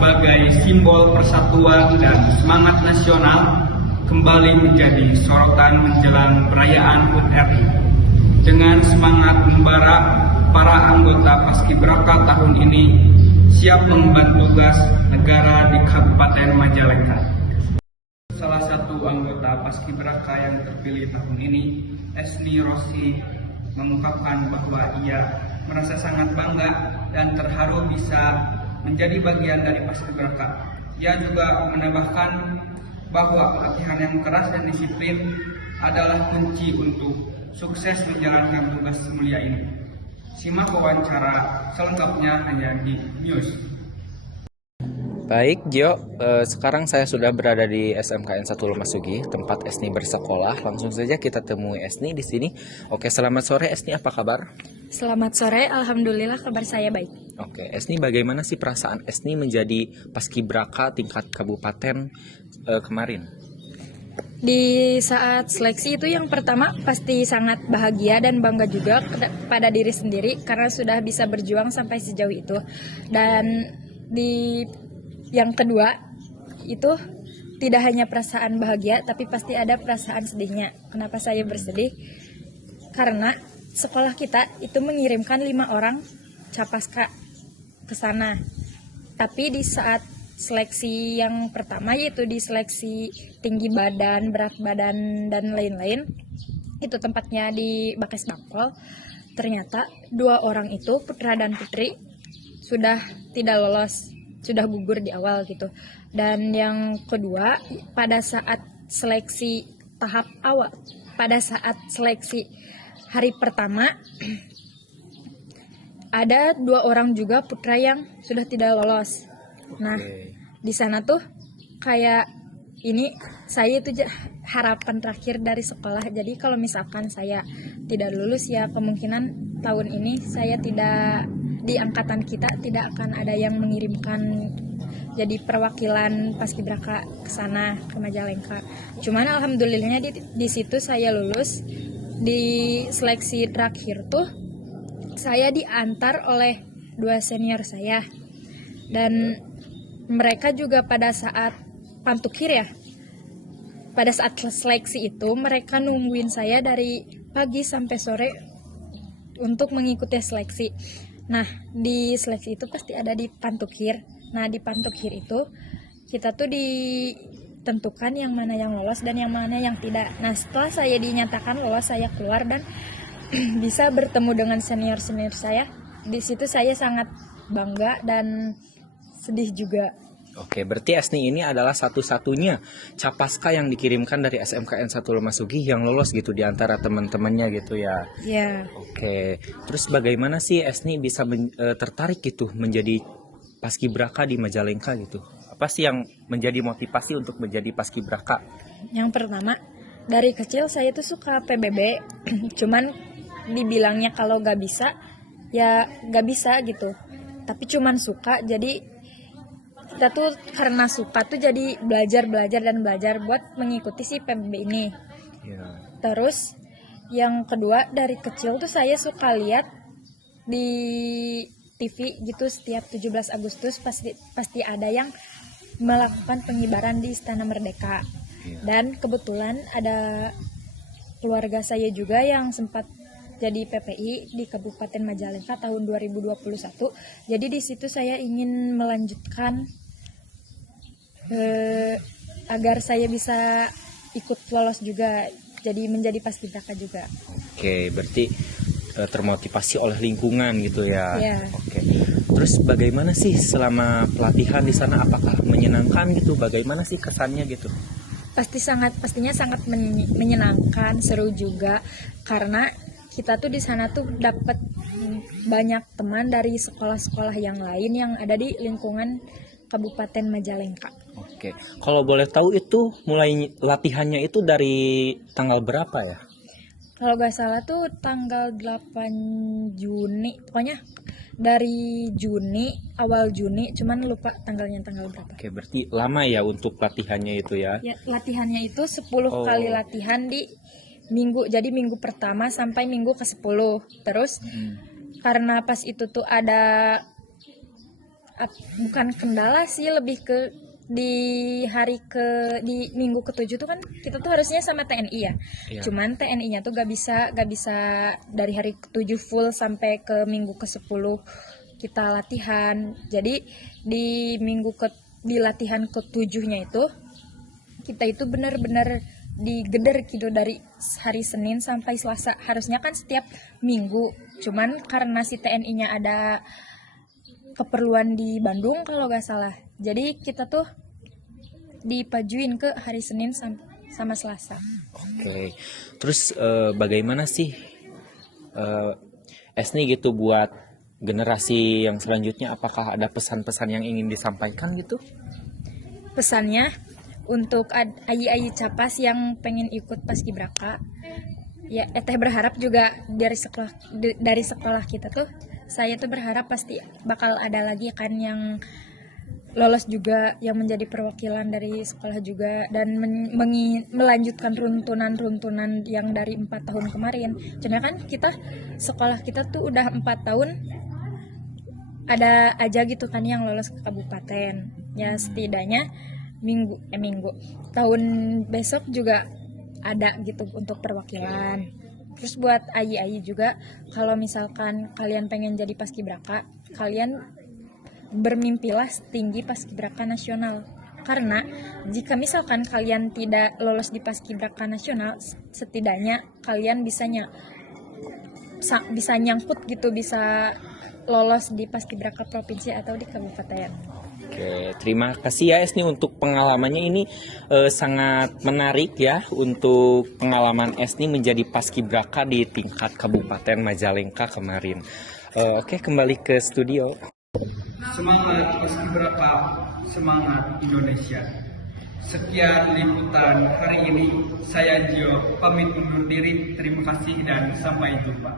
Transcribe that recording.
sebagai simbol persatuan dan semangat nasional kembali menjadi sorotan menjelang perayaan HUT RI. Dengan semangat membara, para anggota Paskibraka tahun ini siap mengemban tugas negara di Kabupaten Majalengka. Salah satu anggota Paskibraka yang terpilih tahun ini, Esni Rosi, mengungkapkan bahwa ia merasa sangat bangga dan terharu bisa menjadi bagian dari Paskibraka. Ia juga menambahkan bahwa latihan yang keras dan disiplin adalah kunci untuk sukses menjalankan tugas mulia ini. Simak wawancara selengkapnya hanya di News. Baik, Jo. Sekarang saya sudah berada di SMKN 1 Lumasugi, tempat Esni bersekolah. Langsung saja kita temui Esni di sini. Oke, selamat sore Esni, apa kabar? Selamat sore, alhamdulillah kabar saya baik. Oke, Esni, bagaimana sih perasaan Esni menjadi Paskibraka tingkat kabupaten kemarin? Di saat seleksi itu yang pertama pasti sangat bahagia dan bangga juga pada diri sendiri karena sudah bisa berjuang sampai sejauh itu. Dan di yang kedua itu tidak hanya perasaan bahagia tapi pasti ada perasaan sedihnya. Kenapa saya bersedih? Karena sekolah kita itu mengirimkan 5 orang capaska ke sana. Tapi di saat seleksi yang pertama, yaitu di seleksi tinggi badan, berat badan, dan lain-lain, itu tempatnya di Bakes Bangpol. Ternyata 2 orang itu, putra dan putri, sudah tidak lolos, sudah gugur di awal gitu. Dan yang kedua, pada saat seleksi tahap awal, pada saat seleksi hari pertama, ada 2 orang juga putra yang sudah tidak lolos. Nah, di sana tuh kayak ini saya itu harapan terakhir dari sekolah. Jadi kalau misalkan saya tidak lulus ya kemungkinan tahun ini saya tidak di angkatan kita tidak akan ada yang mengirimkan jadi perwakilan Paskibraka ke sana ke Majalengka. Cuman alhamdulillahnya di situ saya lulus. Di seleksi terakhir tuh saya diantar oleh 2 senior saya. Dan mereka juga pada saat pantukir ya, pada saat seleksi itu mereka nungguin saya dari pagi sampai sore untuk mengikuti seleksi. Nah, di seleksi itu pasti ada di pantukir. Nah, di pantukir itu kita tuh ditentukan yang mana yang lolos dan yang mana yang tidak. Nah, setelah saya dinyatakan lolos, saya keluar dan bisa bertemu dengan senior-senior saya. Di situ saya sangat bangga dan sedih juga. Oke, berarti Esni ini adalah satu-satunya capaska yang dikirimkan dari SMKN 1 Lumasugi yang lolos gitu di antara teman-temannya gitu ya. Ya. Oke, terus bagaimana sih Esni bisa tertarik gitu menjadi Paskibraka di Majalengka gitu? Apa sih yang menjadi motivasi untuk menjadi Paskibraka? Yang pertama, dari kecil saya tuh suka PBB, cuman dibilangnya kalau gak bisa, ya gak bisa gitu. Tapi cuman suka, jadi kita tuh karena suka tuh jadi belajar buat mengikuti si PBB ini. Ya. Terus yang kedua, dari kecil tuh saya suka lihat di TV gitu setiap 17 Agustus pasti ada yang melakukan pengibaran di Istana Merdeka. Ya. Dan kebetulan ada keluarga saya juga yang sempat jadi PPI di Kabupaten Majalengka tahun 2021. Jadi di situ saya ingin melanjutkan agar saya bisa ikut lolos juga, jadi menjadi Paskibraka juga. Oke, berarti termotivasi oleh lingkungan gitu ya. Ya. Oke. Terus bagaimana sih selama pelatihan di sana, apakah menyenangkan gitu? Bagaimana sih kesannya gitu? Pastinya sangat menyenangkan, seru juga karena kita tuh di sana tuh dapat banyak teman dari sekolah-sekolah yang lain yang ada di lingkungan Kabupaten Majalengka. Oke, kalau boleh tahu itu mulai latihannya itu dari tanggal berapa ya? Kalau gak salah tuh tanggal 8 Juni, pokoknya dari Juni, awal Juni, cuman lupa tanggalnya tanggal berapa. Oke, berarti lama ya untuk latihannya itu ya? Ya, latihannya itu 10 kali latihan di minggu, jadi minggu pertama sampai minggu ke-10. Terus karena pas itu tuh ada bukan kendala sih, lebih ke di minggu ke-7 tuh kan kita tuh harusnya sama TNI ya. Iya. Cuman TNI-nya tuh gak bisa dari hari ke-7 full sampai ke minggu ke-10 kita latihan. Jadi di latihan ke-7-nya itu kita itu benar-benar digeder gitu dari hari Senin sampai Selasa. Harusnya kan setiap minggu. Cuman karena si TNI-nya ada keperluan di Bandung kalau gak salah. Jadi kita tuh dipajuin ke hari Senin sama Selasa. Oke. Terus bagaimana sih Esni gitu buat generasi yang selanjutnya? Apakah ada pesan-pesan yang ingin disampaikan gitu? Pesannya untuk ayi-ayi capas yang pengen ikut paskibraka, ya teh berharap juga dari sekolah kita tuh, saya tuh berharap pasti bakal ada lagi kan yang lolos juga, yang menjadi perwakilan dari sekolah juga, dan melanjutkan runtunan yang dari 4 tahun kemarin. Cuma kan sekolah kita tuh udah 4 tahun, ada aja gitu kan yang lolos ke kabupaten. Ya setidaknya tahun besok juga ada gitu untuk perwakilan. Terus buat ayi-ayi juga, kalau misalkan kalian pengen jadi paskibraka, kalian bermimpilah setinggi paskibraka nasional. Karena jika misalkan kalian tidak lolos di paskibraka nasional, setidaknya kalian bisa nyangkut gitu, bisa lolos di paskibraka provinsi atau di kabupaten. Oke, terima kasih ya Esni untuk pengalamannya ini, sangat menarik ya untuk pengalaman Esni menjadi paskibraka di tingkat Kabupaten Majalengka kemarin. Oke, kembali ke studio. Semangat paskibraka, semangat Indonesia. Sekian liputan hari ini. Saya Gio pamit undur diri. Terima kasih dan sampai jumpa.